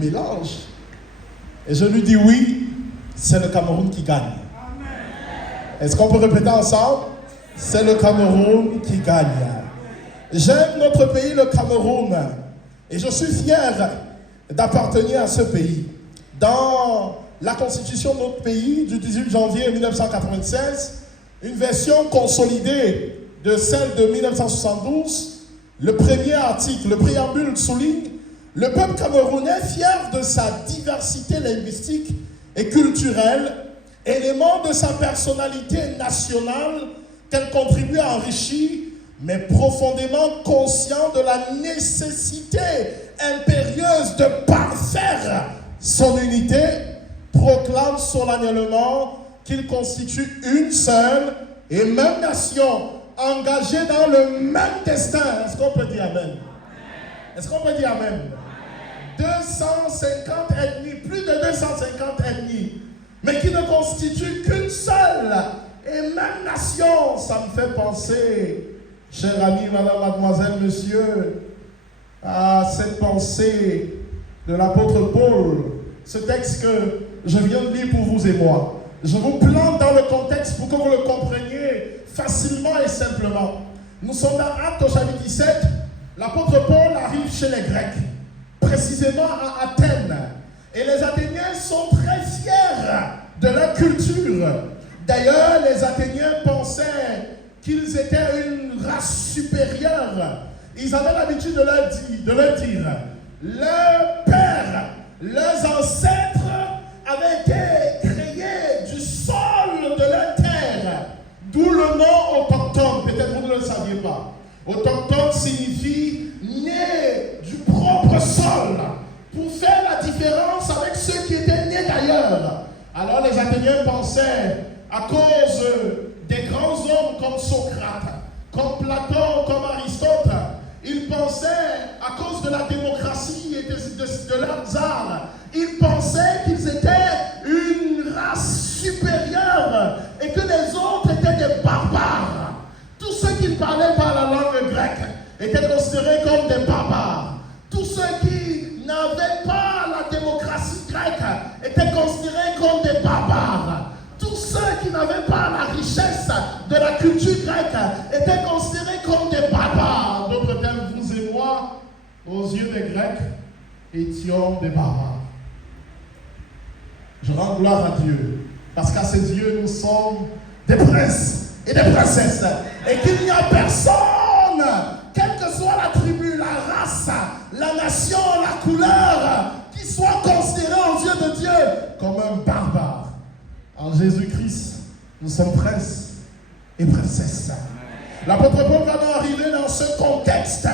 mélange. Et je lui dis oui, c'est le Cameroun qui gagne. Est-ce qu'on peut répéter ensemble? C'est le Cameroun qui gagne. J'aime notre pays, le Cameroun, et je suis fier d'appartenir à ce pays. Dans la constitution de notre pays du 18 janvier 1996, une version consolidée de celle de 1972, le premier article, le préambule souligne: le peuple camerounais, fier de sa diversité linguistique et culturelle, élément de sa personnalité nationale qu'elle contribue à enrichir, mais profondément conscient de la nécessité impérieuse de parfaire son unité, proclame solennellement qu'il constitue une seule et même nation, engagée dans le même destin. Est-ce qu'on peut dire amen? Est-ce qu'on peut dire amen? 250 ethnies, plus de 250 ethnies, mais qui ne constituent qu'une seule et même nation. Ça me fait penser, chers amis, madame, mademoiselle, monsieur, à cette pensée de l'apôtre Paul, ce texte que je viens de lire pour vous et moi. Je vous plante dans le contexte pour que vous le compreniez facilement et simplement. Nous sommes dans Actes au chapitre 17. L'apôtre Paul arrive chez les Grecs, précisément à Athènes. Et les Athéniens sont très fiers de leur culture. D'ailleurs, les Athéniens pensaient qu'ils étaient une race supérieure. Ils avaient l'habitude de leur dire, leurs pères, leurs ancêtres avaient été créés du sol de leur terre. D'où le nom autochtone. Peut-être vous ne le saviez pas. Autochtone signifie né du propre sol, pour faire la différence avec ceux qui étaient nés d'ailleurs. Alors les Athéniens pensaient, à cause des grands hommes comme Socrate, comme Platon, comme Aristote, ils pensaient, à cause de la démocratie et de leurs arts, ils pensaient qu'ils étaient une race supérieure et que les autres étaient des barbares. Tous ceux qui ne parlaient pas la langue grecque étaient considérés comme des barbares. Tous ceux qui n'avaient pas la démocratie grecque étaient considérés comme des barbares. Tous ceux qui n'avaient pas la richesse de la culture grecque étaient considérés comme des barbares. D'autres termes, vous et moi, aux yeux des Grecs, étions des barbares. Je rends gloire à Dieu, parce qu'à ses yeux, nous sommes des princes et des princesses, et qu'il n'y a personne, quelle que soit la tribu, la race, la nation, la couleur, qui soit considéré aux yeux de Dieu comme un barbare. En Jésus-Christ, nous sommes princes et princesses. L'apôtre Paul va donc arriver dans ce contexte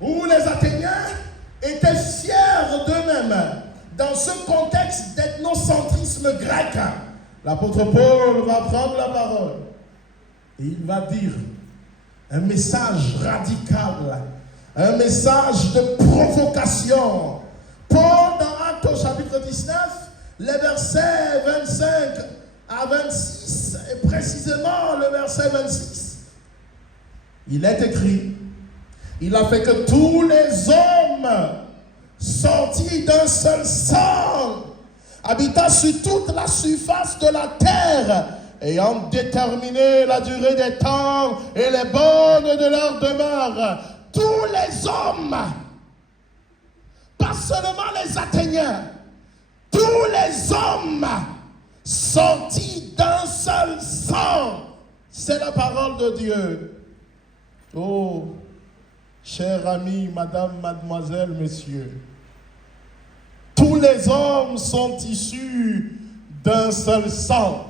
où les Athéniens étaient fiers d'eux-mêmes, dans ce contexte d'ethnocentrisme grec. L'apôtre Paul va prendre la parole et il va dire un message radical, un message de provocation. Paul, dans Actes au chapitre 19, les versets 25 à 26, et précisément le verset 26, il est écrit: il a fait que tous les hommes sortis d'un seul sang habitant sur toute la surface de la terre, ayant déterminé la durée des temps et les bornes de leur demeure. Tous les hommes, pas seulement les Athéniens, tous les hommes sortis d'un seul sang. C'est la parole de Dieu. Oh, chers amis, madame, mademoiselle, messieurs, tous les hommes sont issus d'un seul sang.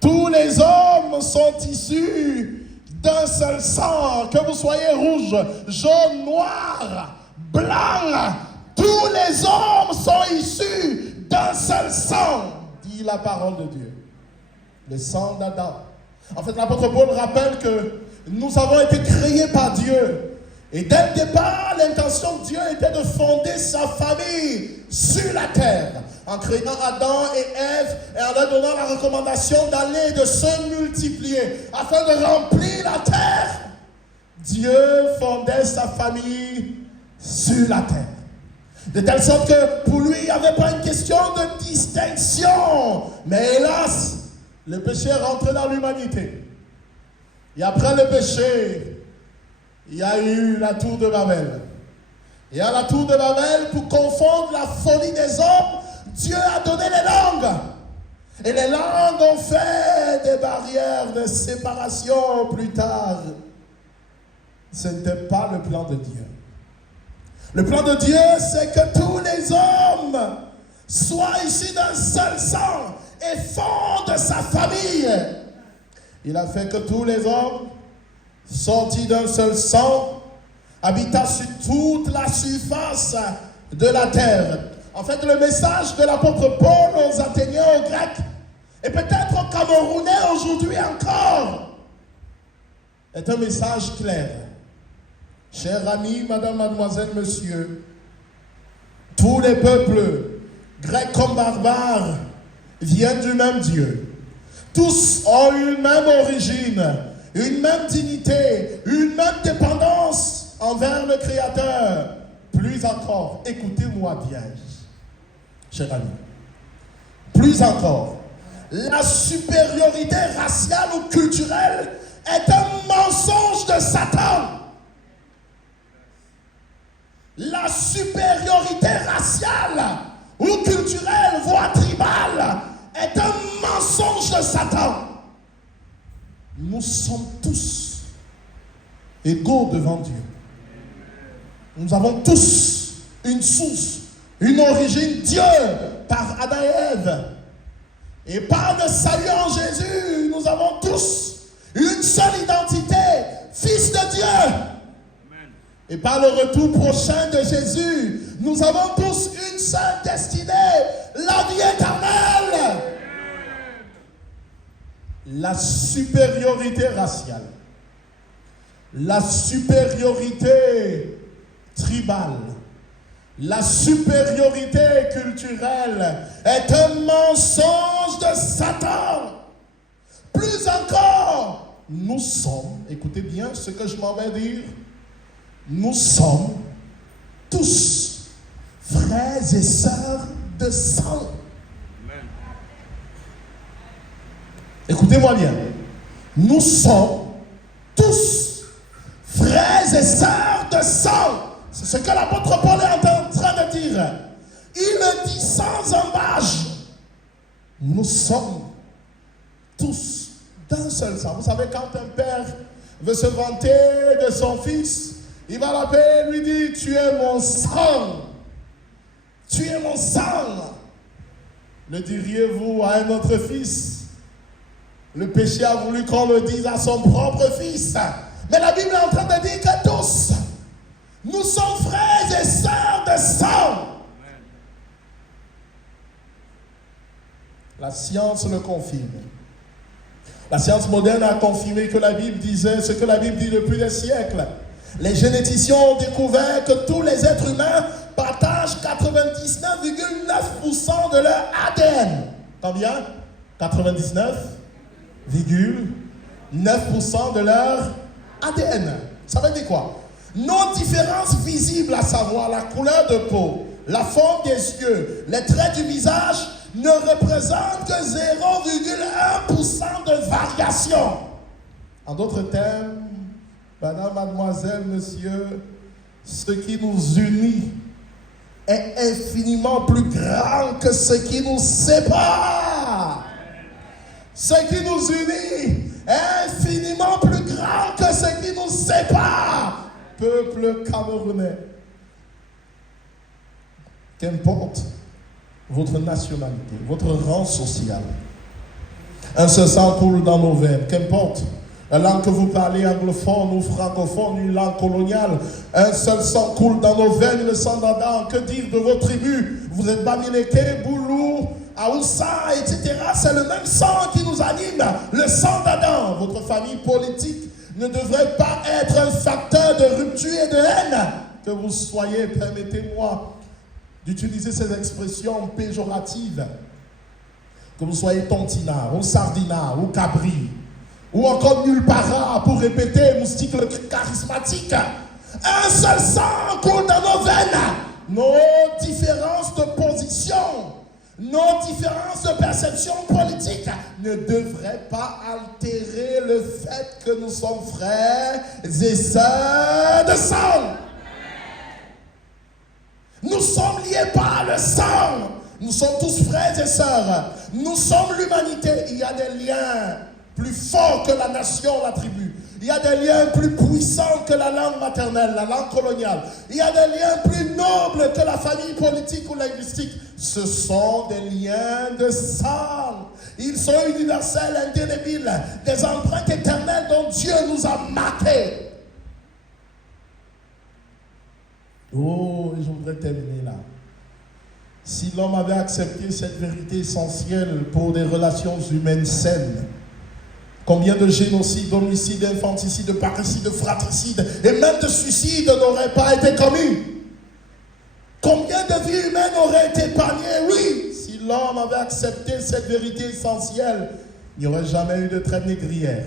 Tous les hommes sont issus d'un seul sang. Que vous soyez rouge, jaune, noir, blanc, tous les hommes sont issus d'un seul sang, dit la parole de Dieu. Le sang d'Adam. En fait, l'apôtre Paul rappelle que nous avons été créés par Dieu. Et dès le départ, l'intention de Dieu était de fonder sa famille sur la terre, en créant Adam et Ève et en leur donnant la recommandation d'aller, de se multiplier, afin de remplir la terre. Dieu fondait sa famille sur la terre. De telle sorte que pour lui, il n'y avait pas une question de distinction. Mais hélas, le péché est rentré dans l'humanité. Et après le péché, il y a eu la tour de Babel. Et à la tour de Babel, pour confondre la folie des hommes, Dieu a donné les langues. Et les langues ont fait des barrières de séparation plus tard. Ce n'était pas le plan de Dieu. Le plan de Dieu, c'est que tous les hommes soient issus d'un seul sang et fondent sa famille. Il a fait que tous les hommes, sortis d'un seul sang, habitant sur toute la surface de la terre. En fait, le message de l'apôtre Paul aux Athéniens, aux Grecs, et peut-être aux Camerounais aujourd'hui encore, est un message clair. Chers amis, madame, mademoiselle, monsieur, tous les peuples, grecs comme barbares, viennent du même Dieu. Tous ont une même origine, une même dignité, une même dépendance envers le Créateur. Plus encore, écoutez-moi bien, chers amis. Plus encore, la supériorité raciale ou culturelle est un mensonge de Satan. La supériorité raciale ou culturelle, voire tribale, est un mensonge de Satan. Nous sommes tous égaux devant Dieu. Nous avons tous une source, une origine, Dieu, par Adam et Ève. Et par le salut en Jésus, nous avons tous une seule identité, fils de Dieu. Amen. Et par le retour prochain de Jésus, nous avons tous une seule destinée, la vie éternelle. Amen. La supériorité raciale, la supériorité tribale, la supériorité culturelle est un mensonge de Satan. Plus encore, nous sommes, écoutez bien ce que je m'en vais dire, nous sommes tous frères et sœurs de sang. Amen. Écoutez-moi bien, nous sommes tous frères et sœurs de sang. C'est ce que l'apôtre Paul est en train de dire. Il le dit sans embâche. Nous sommes tous d'un seul sang. Vous savez, quand un père veut se vanter de son fils, il va l'appeler et lui dire, tu es mon sang. Tu es mon sang. Le diriez-vous à un autre fils? Le péché a voulu qu'on le dise à son propre fils. Mais la Bible est en train de dire que tous, nous sommes frères et sœurs de sang. La science le confirme. La science moderne a confirmé que la Bible disait ce que la Bible dit depuis des siècles. Les généticiens ont découvert que tous les êtres humains partagent 99,9% de leur ADN. Combien? 99,9% de leur ADN. Ça veut dire quoi? Nos différences visibles, à savoir la couleur de peau, la forme des yeux, les traits du visage, ne représentent que 0,1% de variation. En d'autres termes, madame, mademoiselle, monsieur, ce qui nous unit est infiniment plus grand que ce qui nous sépare. Ce qui nous unit est infiniment plus grand que ce qui nous sépare. Peuple camerounais, qu'importe votre nationalité, votre rang social, un seul sang coule dans nos veines, qu'importe la langue que vous parlez, anglophone ou francophone, une langue coloniale, un seul sang coule dans nos veines, le sang d'Adam. Que dire de vos tribus? Vous êtes Bamileke, Boulou, Aoussa, etc. C'est le même sang qui nous anime, le sang d'Adam. Votre famille politique ne devrait pas être un facteur de rupture et de haine. Que vous soyez, permettez-moi d'utiliser ces expressions péjoratives, que vous soyez tontinard, ou sardinard, ou cabri, ou encore nulle part pour répéter moustique le charismatique. Un seul sang coule dans nos veines. nos différences de position, nos différences de perception politique ne devraient pas altérer le fait que nous sommes frères et sœurs de sang. Nous sommes liés par le sang. Nous sommes tous frères et sœurs. Nous sommes l'humanité. Il y a des liens plus forts que la nation, la tribu. Il y a des liens plus puissants que la langue maternelle, la langue coloniale. Il y a des liens plus nobles que la famille politique ou linguistique. Ce sont des liens de sang. Ils sont universels, indélébiles, des empreintes éternelles dont Dieu nous a marqués. Oh, je voudrais terminer là. Si l'homme avait accepté cette vérité essentielle pour des relations humaines saines, combien de génocides, d'homicides, d'infanticides, de parricides, de fratricides et même de suicides n'auraient pas été commis? Combien de vies humaines auraient été épargnées? Oui, si l'homme avait accepté cette vérité essentielle, il n'y aurait jamais eu de traite négrière.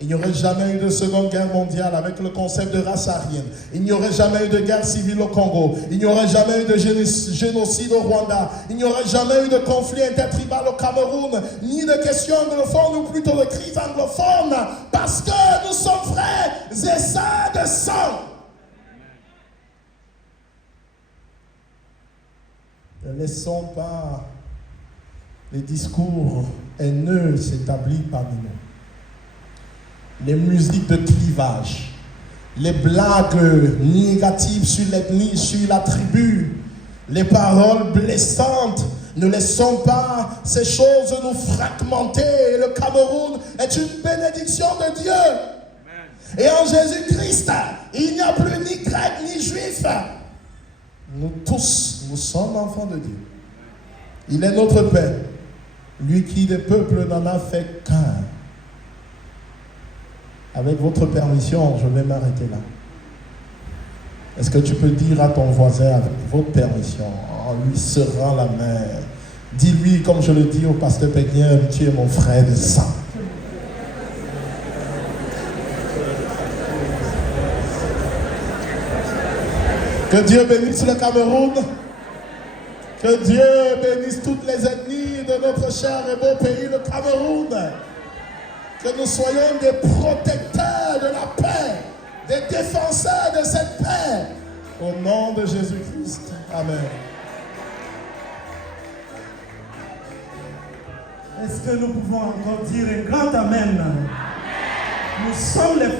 Il n'y aurait jamais eu de seconde guerre mondiale avec le concept de race aryenne. Il n'y aurait jamais eu de guerre civile au Congo. Il n'y aurait jamais eu de génocide au Rwanda. Il n'y aurait jamais eu de conflit intertribal au Cameroun, ni de questions anglophones ou plutôt de crise anglophone, parce que nous sommes frères et sœurs de sang. Ne laissons pas les discours haineux s'établir parmi nous. Les musiques de clivage, les blagues négatives sur l'ethnie, sur la tribu, les paroles blessantes. Ne laissons pas ces choses nous fragmenter. Le Cameroun est une bénédiction de Dieu. Amen. Et en Jésus-Christ, il n'y a plus ni grec ni juif. Nous tous, nous sommes enfants de Dieu. Il est notre Père. Lui qui des peuples n'en a fait qu'un. Avec votre permission, je vais m'arrêter là. Est-ce que tu peux dire à ton voisin, avec votre permission, en lui serrant la main, dis-lui, comme je le dis au pasteur Péguien, tu es mon frère de sang. Que Dieu bénisse le Cameroun. Que Dieu bénisse toutes les ethnies de notre cher et beau pays, le Cameroun. Que nous soyons des protecteurs de la paix, des défenseurs de cette paix. Au nom de Jésus-Christ. Amen. Est-ce que nous pouvons encore dire un grand Amen? Nous sommes les